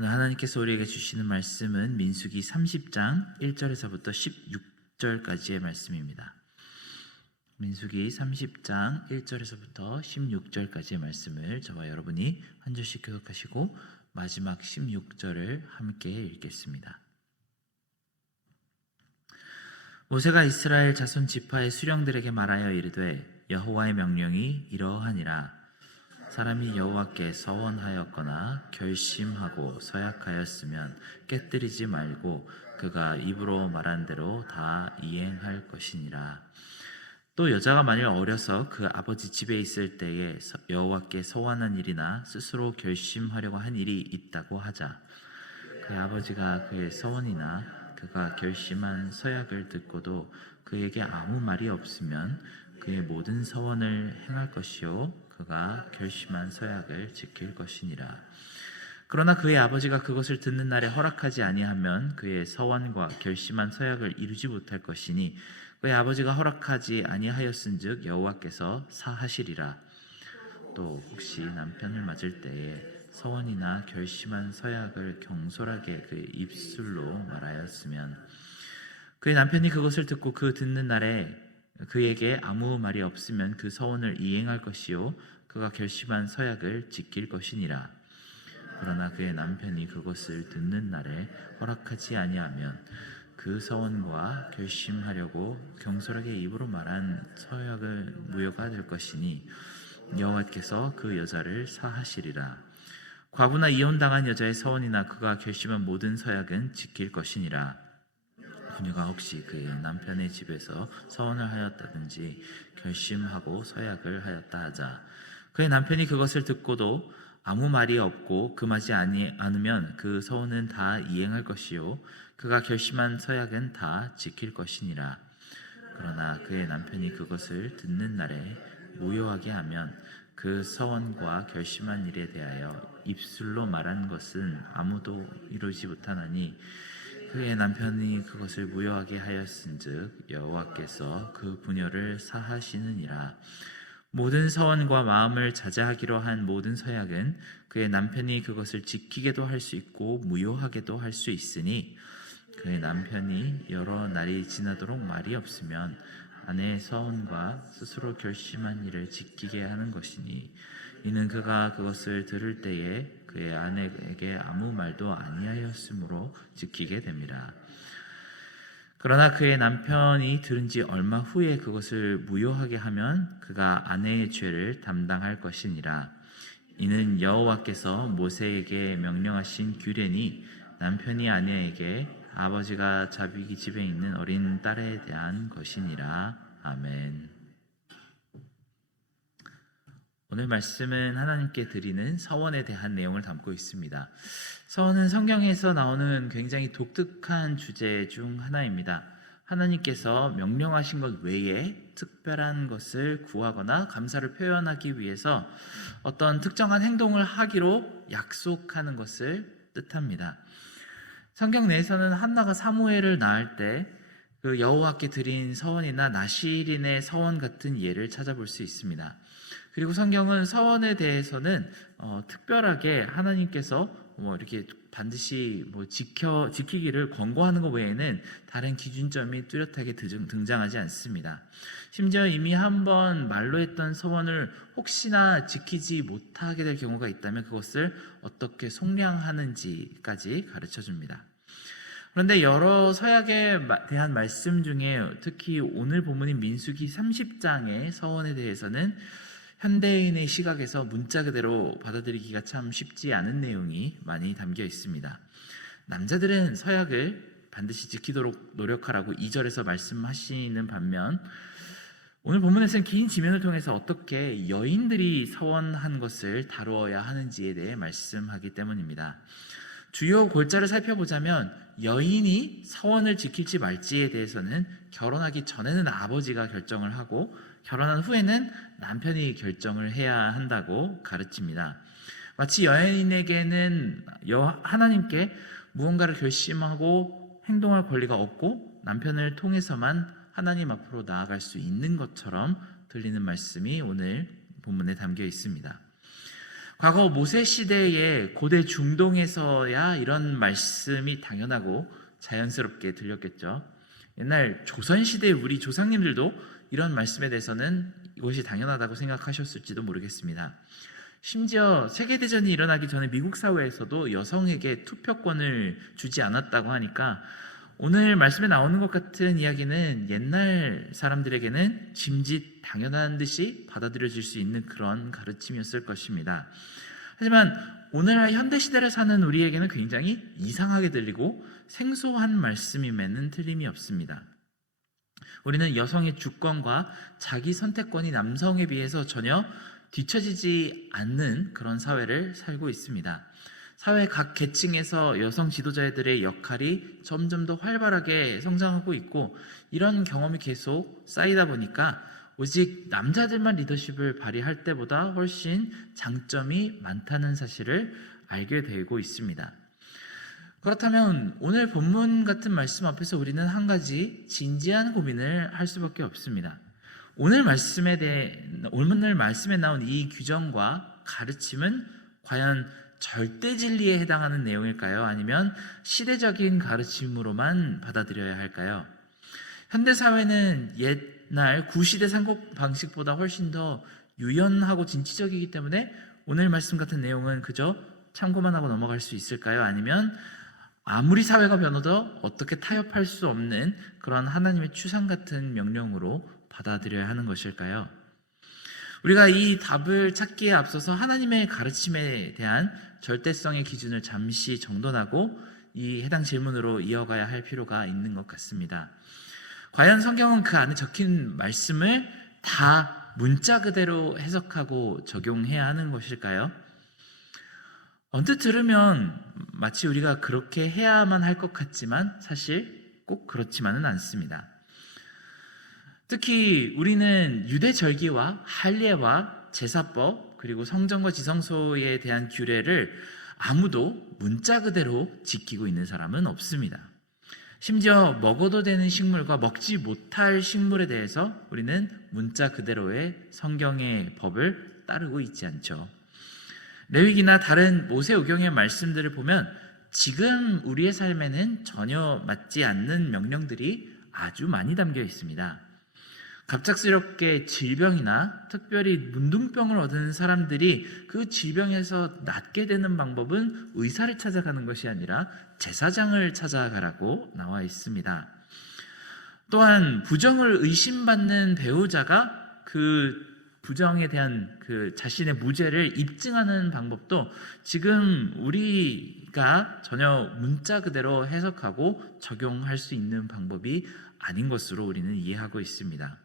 오늘 하나님께서 우리에게 주시는 말씀은 민수기 30장 1절에서부터 16절까지의 말씀입니다. 민수기 30장 1절에서부터 16절까지의 말씀을 저와 여러분이 한 절씩 교독하시고 마지막 16절을 함께 읽겠습니다. 모세가 이스라엘 자손 지파의 수령들에게 말하여 이르되 여호와의 명령이 이러하니라. 사람이 여호와께 서원하였거나 결심하고 서약하였으면 깨뜨리지 말고 그가 입으로 말한 대로 다 이행할 것이니라. 또 여자가 만일 어려서 그 아버지 집에 있을 때에 여호와께 서원한 일이나 스스로 결심하려고 한 일이 있다고 하자. 그의 아버지가 그의 서원이나 그가 결심한 서약을 듣고도 그에게 아무 말이 없으면 그의 모든 서원을 행할 것이요 그가 결심한 서약을 지킬 것이니라. 그러나 그의 아버지가 그것을 듣는 날에 허락하지 아니하면 그의 서원과 결심한 서약을 이루지 못할 것이니 그의 아버지가 허락하지 아니하였은즉 여호와께서 사하시리라. 또 혹시 남편을 맞을 때에 서원이나 결심한 서약을 경솔하게 그의 입술로 말하였으면 그의 남편이 그것을 듣고 그 듣는 날에 그에게 아무 말이 없으면 그 서원을 이행할 것이요 그가 결심한 서약을 지킬 것이니라. 그러나 그의 남편이 그것을 듣는 날에 허락하지 아니하면 그 서원과 결심하려고 경솔하게 입으로 말한 서약을 무효가 될 것이니 여호와께서 그 여자를 사하시리라. 과부나 이혼당한 여자의 서원이나 그가 결심한 모든 서약은 지킬 것이니라. 그녀가 혹시 그의 남편의 집에서 서원을 하였다든지 결심하고 서약을 하였다 하자. 그의 남편이 그것을 듣고도 아무 말이 없고 금하지 않으면 그 서원은 다 이행할 것이요 그가 결심한 서약은 다 지킬 것이니라. 그러나 그의 남편이 그것을 듣는 날에 무효하게 하면 그 서원과 결심한 일에 대하여 입술로 말한 것은 아무도 이루지 못하나니 그의 남편이 그것을 무효하게 하였은즉 여호와께서 그 부녀를 사하시느니라. 모든 서원과 마음을 자제하기로 한 모든 서약은 그의 남편이 그것을 지키게도 할 수 있고 무효하게도 할 수 있으니 그의 남편이 여러 날이 지나도록 말이 없으면 아내의 서원과 스스로 결심한 일을 지키게 하는 것이니 이는 그가 그것을 들을 때에 그의 아내에게 아무 말도 아니하였으므로 지키게 됩니다. 그러나 그의 남편이 들은 지 얼마 후에 그것을 무효하게 하면 그가 아내의 죄를 담당할 것이니라. 이는 여호와께서 모세에게 명령하신 규례니 남편이 아내에게 아버지가 자기 집에 있는 어린 딸에 대한 것이니라. 아멘. 오늘 말씀은 하나님께 드리는 서원에 대한 내용을 담고 있습니다. 서원은 성경에서 나오는 굉장히 독특한 주제 중 하나입니다. 하나님께서 명령하신 것 외에 특별한 것을 구하거나 감사를 표현하기 위해서 어떤 특정한 행동을 하기로 약속하는 것을 뜻합니다. 성경 내에서는 한나가 사무엘을 낳을 때 그 여호와께 드린 서원이나 나실인의 서원 같은 예를 찾아볼 수 있습니다. 그리고 성경은 서원에 대해서는 특별하게 하나님께서 이렇게 반드시 지키기를 권고하는 것 외에는 다른 기준점이 뚜렷하게 등장하지 않습니다. 심지어 이미 한번 말로 했던 서원을 혹시나 지키지 못하게 될 경우가 있다면 그것을 어떻게 속량하는지까지 가르쳐 줍니다. 그런데 여러 서약에 대한 말씀 중에 특히 오늘 본문인 민수기 30장의 서원에 대해서는 현대인의 시각에서 문자 그대로 받아들이기가 참 쉽지 않은 내용이 많이 담겨 있습니다. 남자들은 서약을 반드시 지키도록 노력하라고 2절에서 말씀하시는 반면 오늘 본문에서는 긴 지면을 통해서 어떻게 여인들이 서원한 것을 다루어야 하는지에 대해 말씀하기 때문입니다. 주요 골자를 살펴보자면 여인이 서원을 지킬지 말지에 대해서는 결혼하기 전에는 아버지가 결정을 하고 결혼한 후에는 남편이 결정을 해야 한다고 가르칩니다. 마치 여인에게는 하나님께 무언가를 결심하고 행동할 권리가 없고 남편을 통해서만 하나님 앞으로 나아갈 수 있는 것처럼 들리는 말씀이 오늘 본문에 담겨 있습니다. 과거 모세 시대의 고대 중동에서야 이런 말씀이 당연하고 자연스럽게 들렸겠죠. 옛날 조선 시대 우리 조상님들도 이런 말씀에 대해서는 이것이 당연하다고 생각하셨을지도 모르겠습니다. 심지어 세계대전이 일어나기 전에 미국 사회에서도 여성에게 투표권을 주지 않았다고 하니까 오늘 말씀에 나오는 것 같은 이야기는 옛날 사람들에게는 짐짓 당연한 듯이 받아들여질 수 있는 그런 가르침이었을 것입니다. 하지만 오늘날 현대시대를 사는 우리에게는 굉장히 이상하게 들리고 생소한 말씀임에는 틀림이 없습니다. 우리는 여성의 주권과 자기 선택권이 남성에 비해서 전혀 뒤처지지 않는 그런 사회를 살고 있습니다. 사회 각 계층에서 여성 지도자들의 역할이 점점 더 활발하게 성장하고 있고 이런 경험이 계속 쌓이다 보니까 오직 남자들만 리더십을 발휘할 때보다 훨씬 장점이 많다는 사실을 알게 되고 있습니다. 그렇다면 오늘 본문 같은 말씀 앞에서 우리는 한 가지 진지한 고민을 할 수밖에 없습니다. 오늘 말씀에 나온 이 규정과 가르침은 과연 절대 진리에 해당하는 내용일까요? 아니면 시대적인 가르침으로만 받아들여야 할까요? 현대 사회는 옛날 구시대 상속 방식보다 훨씬 더 유연하고 진취적이기 때문에 오늘 말씀 같은 내용은 그저 참고만 하고 넘어갈 수 있을까요? 아니면 아무리 사회가 변해도 어떻게 타협할 수 없는 그런 하나님의 추상 같은 명령으로 받아들여야 하는 것일까요? 우리가 이 답을 찾기에 앞서서 하나님의 가르침에 대한 절대성의 기준을 잠시 정돈하고 이 해당 질문으로 이어가야 할 필요가 있는 것 같습니다. 과연 성경은 그 안에 적힌 말씀을 다 문자 그대로 해석하고 적용해야 하는 것일까요? 언뜻 들으면 마치 우리가 그렇게 해야만 할 것 같지만 사실 꼭 그렇지만은 않습니다. 특히 우리는 유대 절기와 할례와 제사법 그리고 성전과 지성소에 대한 규례를 아무도 문자 그대로 지키고 있는 사람은 없습니다. 심지어 먹어도 되는 식물과 먹지 못할 식물에 대해서 우리는 문자 그대로의 성경의 법을 따르고 있지 않죠. 레위기나 다른 모세오경의 말씀들을 보면 지금 우리의 삶에는 전혀 맞지 않는 명령들이 아주 많이 담겨 있습니다. 갑작스럽게 질병이나 특별히 문둥병을 얻은 사람들이 그 질병에서 낫게 되는 방법은 의사를 찾아가는 것이 아니라 제사장을 찾아가라고 나와 있습니다. 또한 부정을 의심받는 배우자가 그 부정에 대한 그 자신의 무죄를 입증하는 방법도 지금 우리가 전혀 문자 그대로 해석하고 적용할 수 있는 방법이 아닌 것으로 우리는 이해하고 있습니다.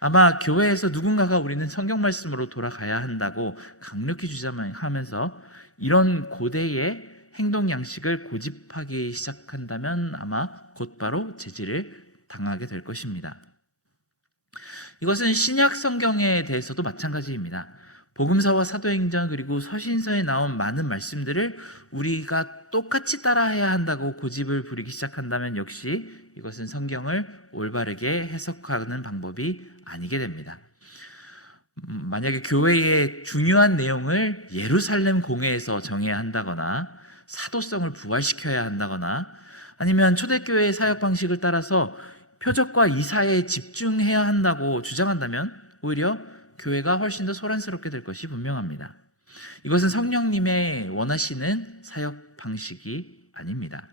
아마 교회에서 누군가가 우리는 성경 말씀으로 돌아가야 한다고 강력히 주장하면서 이런 고대의 행동 양식을 고집하기 시작한다면 아마 곧바로 제지를 당하게 될 것입니다. 이것은 신약 성경에 대해서도 마찬가지입니다. 복음서와 사도행전 그리고 서신서에 나온 많은 말씀들을 우리가 똑같이 따라해야 한다고 고집을 부리기 시작한다면 역시 이것은 성경을 올바르게 해석하는 방법이 아니게 됩니다. 만약에 교회의 중요한 내용을 예루살렘 공회에서 정해야 한다거나 사도성을 부활시켜야 한다거나 아니면 초대교회의 사역 방식을 따라서 표적과 이사에 집중해야 한다고 주장한다면 오히려 교회가 훨씬 더 소란스럽게 될 것이 분명합니다. 이것은 성령님의 원하시는 사역 방식이 아닙니다.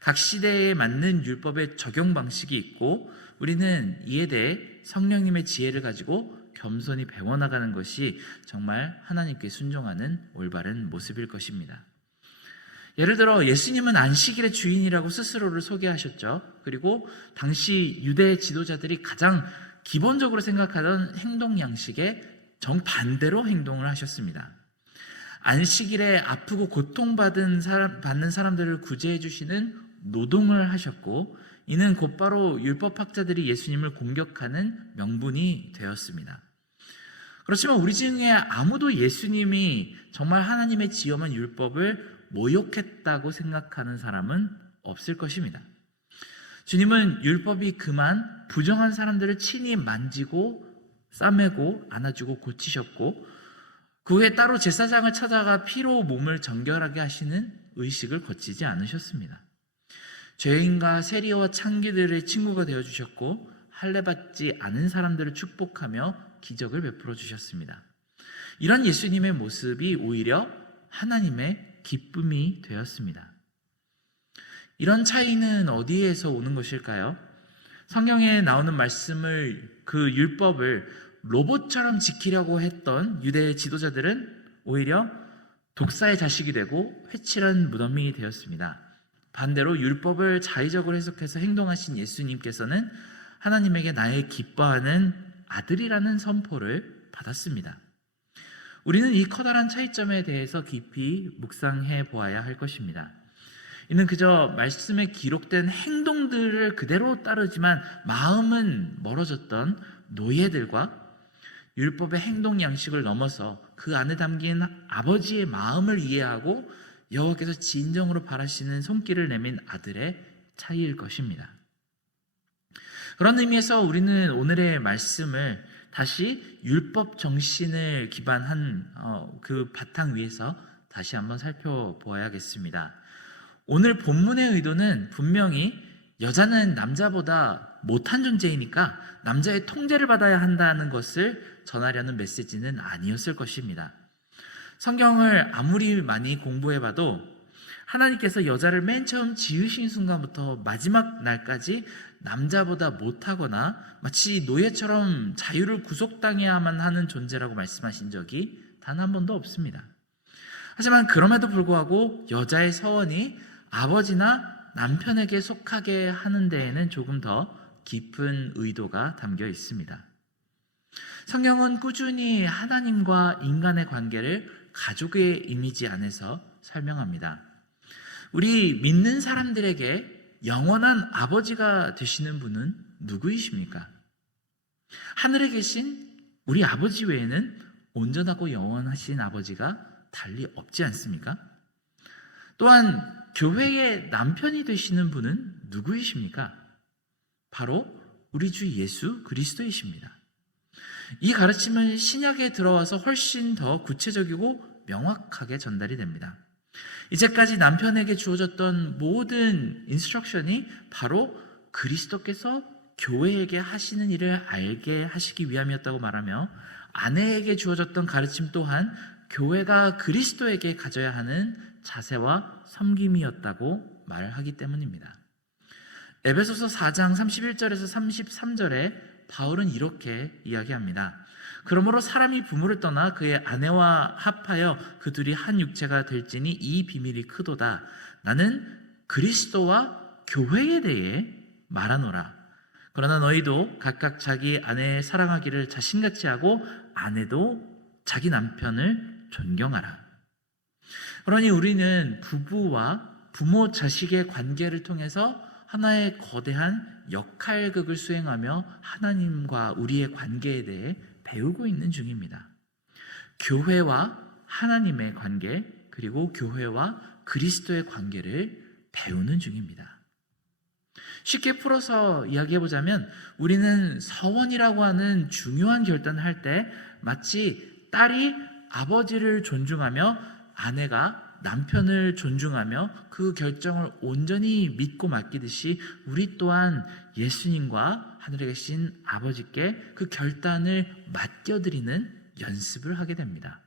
각 시대에 맞는 율법의 적용 방식이 있고 우리는 이에 대해 성령님의 지혜를 가지고 겸손히 배워나가는 것이 정말 하나님께 순종하는 올바른 모습일 것입니다. 예를 들어 예수님은 안식일의 주인이라고 스스로를 소개하셨죠. 그리고 당시 유대 지도자들이 가장 기본적으로 생각하던 행동 양식에 정반대로 행동을 하셨습니다. 안식일에 아프고 고통받는 사람들을 구제해 주시는 노동을 하셨고 이는 곧바로 율법학자들이 예수님을 공격하는 명분이 되었습니다. 그렇지만 우리 중에 아무도 예수님이 정말 하나님의 지엄한 율법을 모욕했다고 생각하는 사람은 없을 것입니다. 주님은 율법이 그만 부정한 사람들을 친히 만지고 싸매고 안아주고 고치셨고 그 후에 따로 제사장을 찾아가 피로 몸을 정결하게 하시는 의식을 거치지 않으셨습니다. 죄인과 세리와 창기들의 친구가 되어주셨고 할례받지 않은 사람들을 축복하며 기적을 베풀어 주셨습니다. 이런 예수님의 모습이 오히려 하나님의 기쁨이 되었습니다. 이런 차이는 어디에서 오는 것일까요? 성경에 나오는 말씀을, 그 율법을 로봇처럼 지키려고 했던 유대의 지도자들은 오히려 독사의 자식이 되고 회칠한 무덤이 되었습니다. 반대로 율법을 자의적으로 해석해서 행동하신 예수님께서는 하나님에게 나의 기뻐하는 아들이라는 선포를 받았습니다. 우리는 이 커다란 차이점에 대해서 깊이 묵상해 보아야 할 것입니다. 이는 그저 말씀에 기록된 행동들을 그대로 따르지만 마음은 멀어졌던 노예들과 율법의 행동 양식을 넘어서 그 안에 담긴 아버지의 마음을 이해하고 여호와께서 진정으로 바라시는 손길을 내민 아들의 차이일 것입니다. 그런 의미에서 우리는 오늘의 말씀을 다시 율법 정신을 기반한 그 바탕 위에서 다시 한번 살펴보아야겠습니다. 오늘 본문의 의도는 분명히 여자는 남자보다 못한 존재이니까 남자의 통제를 받아야 한다는 것을 전하려는 메시지는 아니었을 것입니다. 성경을 아무리 많이 공부해봐도 하나님께서 여자를 맨 처음 지으신 순간부터 마지막 날까지 남자보다 못하거나 마치 노예처럼 자유를 구속당해야만 하는 존재라고 말씀하신 적이 단 한 번도 없습니다. 하지만 그럼에도 불구하고 여자의 서원이 아버지나 남편에게 속하게 하는 데에는 조금 더 깊은 의도가 담겨 있습니다. 성경은 꾸준히 하나님과 인간의 관계를 가족의 이미지 안에서 설명합니다. 우리 믿는 사람들에게 영원한 아버지가 되시는 분은 누구이십니까? 하늘에 계신 우리 아버지 외에는 온전하고 영원하신 아버지가 달리 없지 않습니까? 또한 교회의 남편이 되시는 분은 누구이십니까? 바로 우리 주 예수 그리스도이십니다. 이 가르침은 신약에 들어와서 훨씬 더 구체적이고 명확하게 전달이 됩니다. 이제까지 남편에게 주어졌던 모든 인스트럭션이 바로 그리스도께서 교회에게 하시는 일을 알게 하시기 위함이었다고 말하며, 아내에게 주어졌던 가르침 또한 교회가 그리스도에게 가져야 하는 자세와 섬김이었다고 말하기 때문입니다. 에베소서 4장 31절에서 33절에 바울은 이렇게 이야기합니다. 그러므로 사람이 부모를 떠나 그의 아내와 합하여 그 둘이 한 육체가 될지니 이 비밀이 크도다. 나는 그리스도와 교회에 대해 말하노라. 그러나 너희도 각각 자기 아내 사랑하기를 자신같이 하고 아내도 자기 남편을 존경하라. 그러니 우리는 부부와 부모 자식의 관계를 통해서 하나의 거대한 역할극을 수행하며 하나님과 우리의 관계에 대해 배우고 있는 중입니다. 교회와 하나님의 관계, 그리고 교회와 그리스도의 관계를 배우는 중입니다. 쉽게 풀어서 이야기해보자면 우리는 서원이라고 하는 중요한 결단을 할 때 마치 딸이 아버지를 존중하며 아내가 남편을 존중하며 그 결정을 온전히 믿고 맡기듯이 우리 또한 예수님과 하늘에 계신 아버지께 그 결단을 맡겨드리는 연습을 하게 됩니다.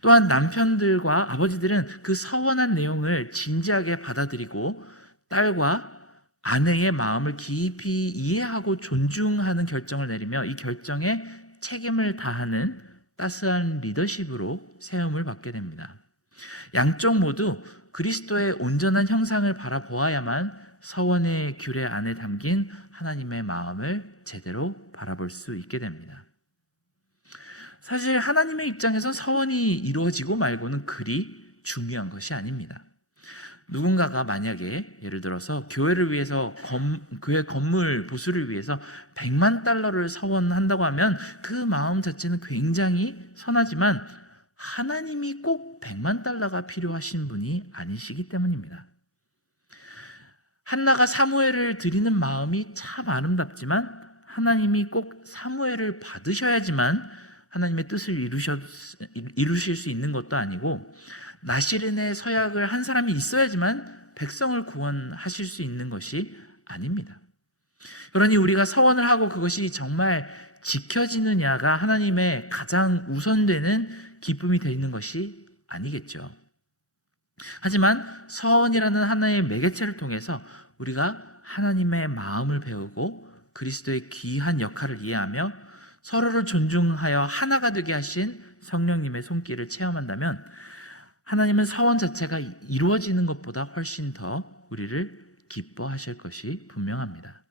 또한 남편들과 아버지들은 그 서원한 내용을 진지하게 받아들이고 딸과 아내의 마음을 깊이 이해하고 존중하는 결정을 내리며 이 결정에 책임을 다하는 따스한 리더십으로 세움을 받게 됩니다. 양쪽 모두 그리스도의 온전한 형상을 바라보아야만 서원의 규례 안에 담긴 하나님의 마음을 제대로 바라볼 수 있게 됩니다. 사실 하나님의 입장에선 서원이 이루어지고 말고는 그리 중요한 것이 아닙니다. 누군가가 만약에 예를 들어서 교회를 위해서 교회 건물 보수를 위해서 100만 달러를 서원한다고 하면 그 마음 자체는 굉장히 선하지만 하나님이 꼭 100만 달러가 필요하신 분이 아니시기 때문입니다. 한나가 사무엘을 드리는 마음이 참 아름답지만 하나님이 꼭 사무엘을 받으셔야지만 하나님의 뜻을 이루실 수 있는 것도 아니고 나시른의 서약을 한 사람이 있어야지만 백성을 구원하실 수 있는 것이 아닙니다. 그러니 우리가 서원을 하고 그것이 정말 지켜지느냐가 하나님의 가장 우선되는 기쁨이 되어 있는 것이 아니겠죠. 하지만 서원이라는 하나의 매개체를 통해서 우리가 하나님의 마음을 배우고 그리스도의 귀한 역할을 이해하며 서로를 존중하여 하나가 되게 하신 성령님의 손길을 체험한다면 하나님은 서원 자체가 이루어지는 것보다 훨씬 더 우리를 기뻐하실 것이 분명합니다.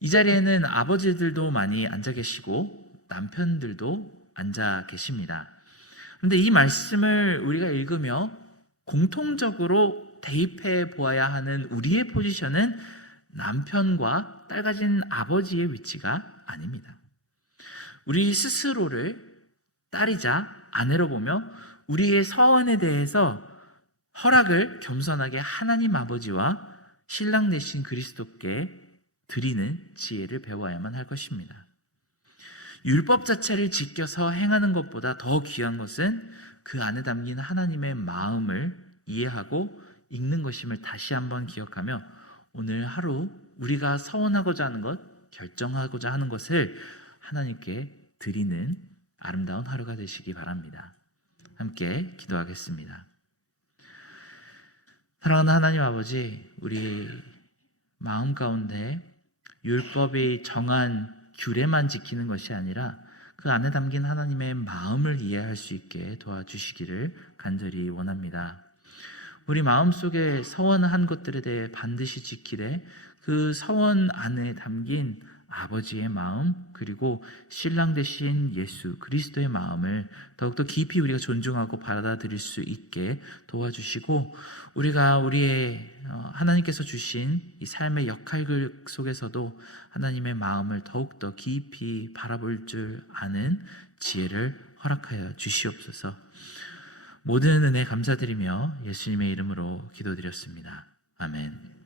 이 자리에는 아버지들도 많이 앉아 계시고 남편들도 앉아 계십니다. 그런데 이 말씀을 우리가 읽으며 공통적으로 대입해 보아야 하는 우리의 포지션은 남편과 딸 가진 아버지의 위치가 아닙니다. 우리 스스로를 딸이자 아내로 보며 우리의 서원에 대해서 허락을 겸손하게 하나님 아버지와 신랑 되신 그리스도께 드리는 지혜를 배워야만 할 것입니다. 율법 자체를 지켜서 행하는 것보다 더 귀한 것은 그 안에 담긴 하나님의 마음을 이해하고 읽는 것임을 다시 한번 기억하며 오늘 하루 우리가 서원하고자 하는 것, 결정하고자 하는 것을 하나님께 드리는 아름다운 하루가 되시기 바랍니다. 함께 기도하겠습니다. 사랑하는 하나님 아버지, 우리 마음 가운데 율법이 정한 규례만 지키는 것이 아니라 그 안에 담긴 하나님의 마음을 이해할 수 있게 도와주시기를 간절히 원합니다. 우리 마음속에 서원한 것들에 대해 반드시 지키되 그 서원 안에 담긴 아버지의 마음 그리고 신랑 되신 예수 그리스도의 마음을 더욱더 깊이 우리가 존중하고 받아들일 수 있게 도와주시고 우리가 우리의 하나님께서 주신 이 삶의 역할 속에서도 하나님의 마음을 더욱더 깊이 바라볼 줄 아는 지혜를 허락하여 주시옵소서. 모든 은혜 감사드리며 예수님의 이름으로 기도드렸습니다. 아멘.